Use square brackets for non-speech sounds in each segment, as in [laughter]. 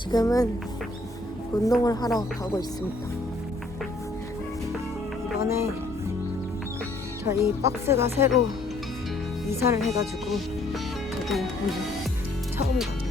지금은 운동을 하러 가고 있습니다. 이번에 저희 박스가 새로 이사를 해가지고 저도 오늘 처음 갑니다.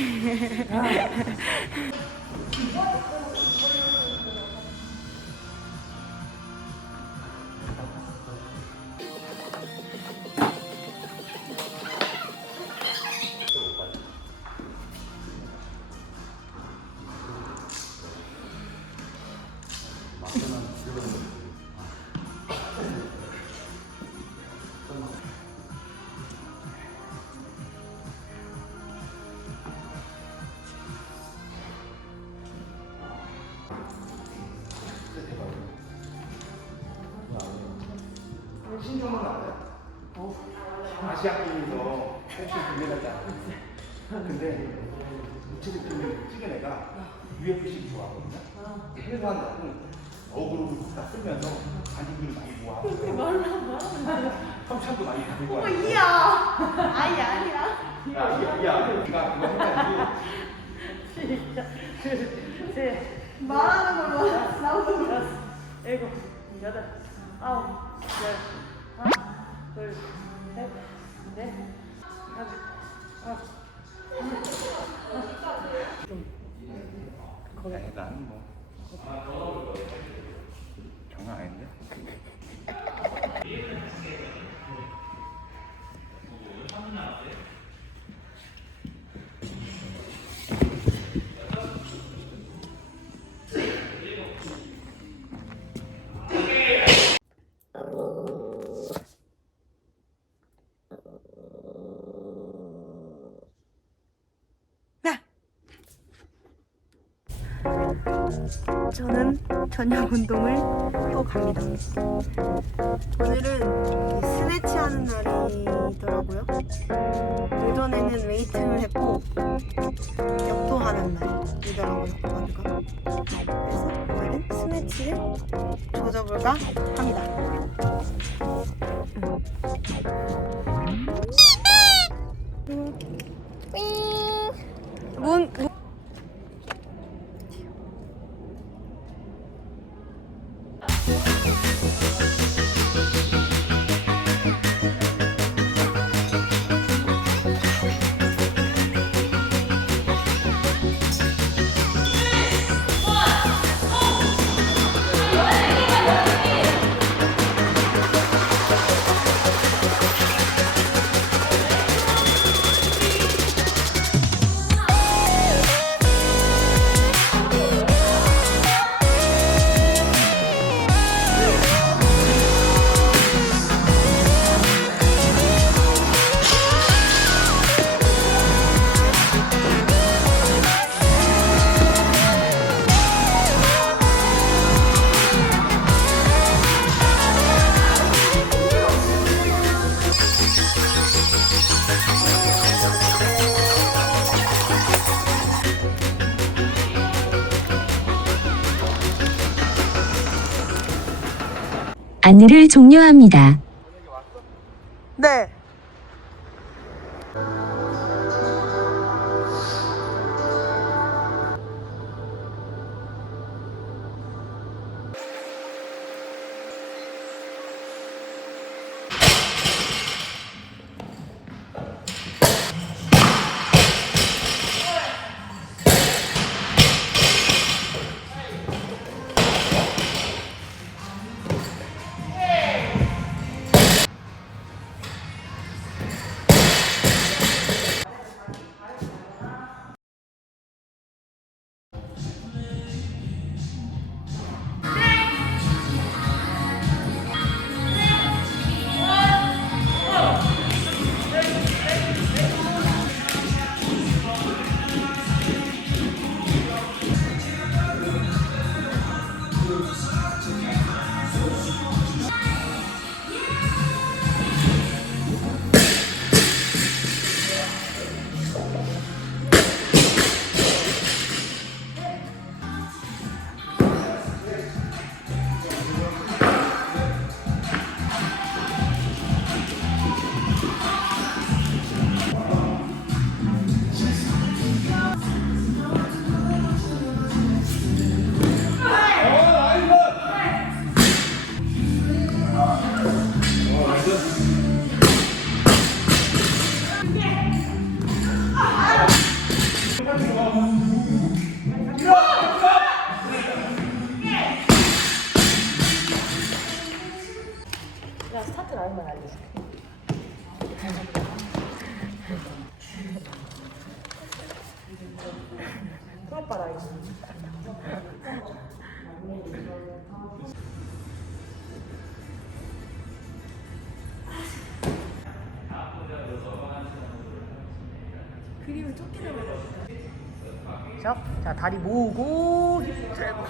[laughs] 아. 신종은 알아요? 아시아 게임에서 혹시 금메달자 근데 우체국 팀을 찍은 애가 UFC 좋아하거든요. 그래서 한다고 어그로 다 쓰면서 자기들이 많이 모아. 협찬도 많이 받고. 어, 이야. 아니 아니야. 야, 야, 야, 네가 그거 했다지. 말하는 걸로 나오는 거. 일곱, 여덟, 아홉, 열, 하나, 둘, 셋, 넷, 다섯, 거기 나는 뭐 저는 저녁 운동을 또 갑니다. 오늘은 이 스네치 하는 날이더라고요. 오전에는 웨이트를 했고 역도 하는 날이더라고요. 오늘가. 그래서 오늘은 스네치를 조져볼까 합니다. 문, 문 안내를 종료합니다. 네. 야 스타트 라인만 알려줄게. 그것 봐라 이거. 자, 자 다리 모으고 힘 빼고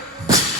Pfft. [laughs]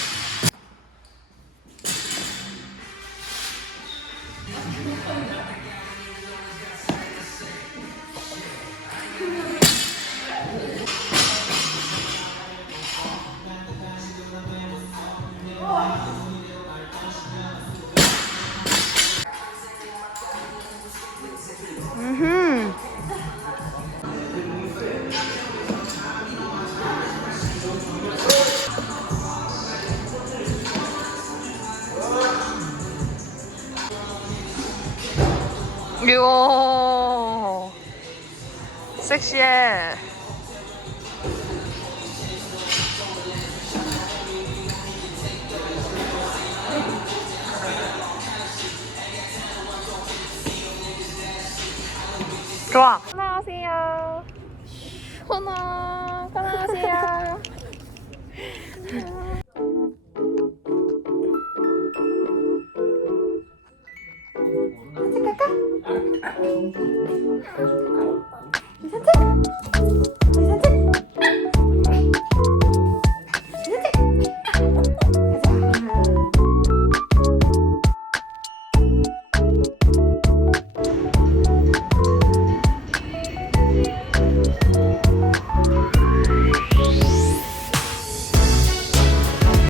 이거 섹시해. 좋아. 안녕하세요. 시원하. 안녕하세요. [laughs] 산책!